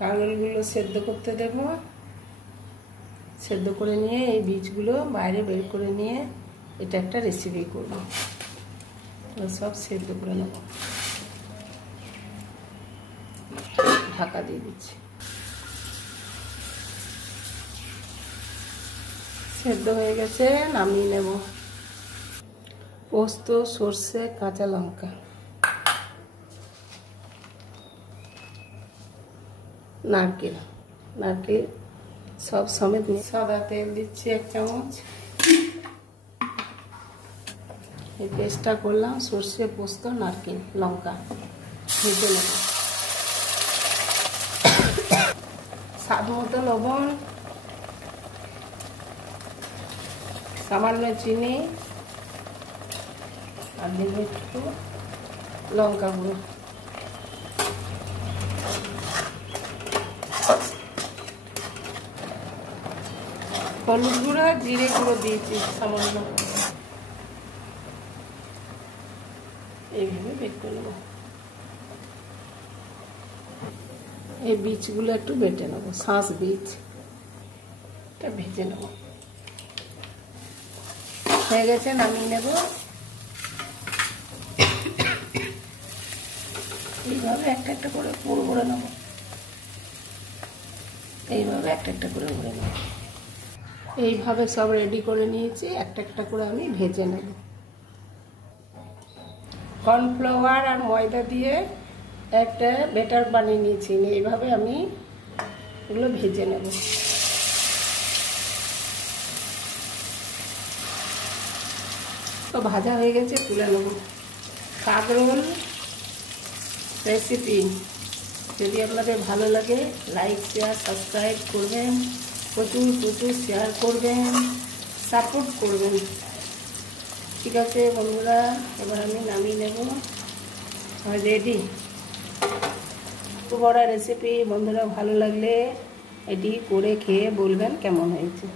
কাঁকরোলগুলো সেদ্ধ করতে দেব। সেদ্ধ করে নিয়ে এই বীজগুলো বাইরে বের করে নিয়ে এটা একটা রেসিপি করব। সব সেদ্ধ করে নেব। ঢাকা দিয়ে দিচ্ছি। সেদ্ধ হয়ে গেছে, নামিয়ে নেব। পোস্ত, সর্ষে, কাঁচা লঙ্কা, নারকেল সব সমেত নিয়ে সাদা তেল দিচ্ছি 1 চামচ। এই পেস্টটা করলাম সর্ষে, পোস্ত, নারকেল, লঙ্কা ভেজে নেব। স্বাদ মতো লবণ, সামান্য চিনি আর দেব একটু লঙ্কা গুঁড়ো। হলুদ গুঁড়ো, জিরে গুঁড়ো দিয়েছি সামান্য। এইভাবে বের করে নেব। এই বীজগুলো একটু বেটে নেব, শাঁস বীজ, এটা ভেজে নেব। হয়ে গেছে, নামিয়ে নেব। এইভাবে একটা একটা করে পুরো করে নেব। এইভাবে একটা একটা করে ভরে নেব। এইভাবে সব রেডি করে নিয়েছি, একটা একটা করে আমি ভেজে নেব। কর্নফ্লাওয়ার আর ময়দা দিয়ে একটা ব্যাটার বানিয়ে নিয়েছি, এইভাবে আমি এগুলো ভেজে নেব। তো ভাজা হয়ে গেছে, তুলে নেব। কাঁকরোল রেসিপি যদি আপনাদের ভালো লাগে, লাইক, শেয়ার, সাবস্ক্রাইব করবেন, প্রচুর প্রচুর শেয়ার করবেন, সাপোর্ট করবেন। ঠিক আছে বন্ধুরা, এবার আমি নামিয়ে নেব। রেডি। খুব বড় রেসিপি। বন্ধুরা ভালো লাগলে এটি করে খেয়ে বলবেন কেমন হয়েছে।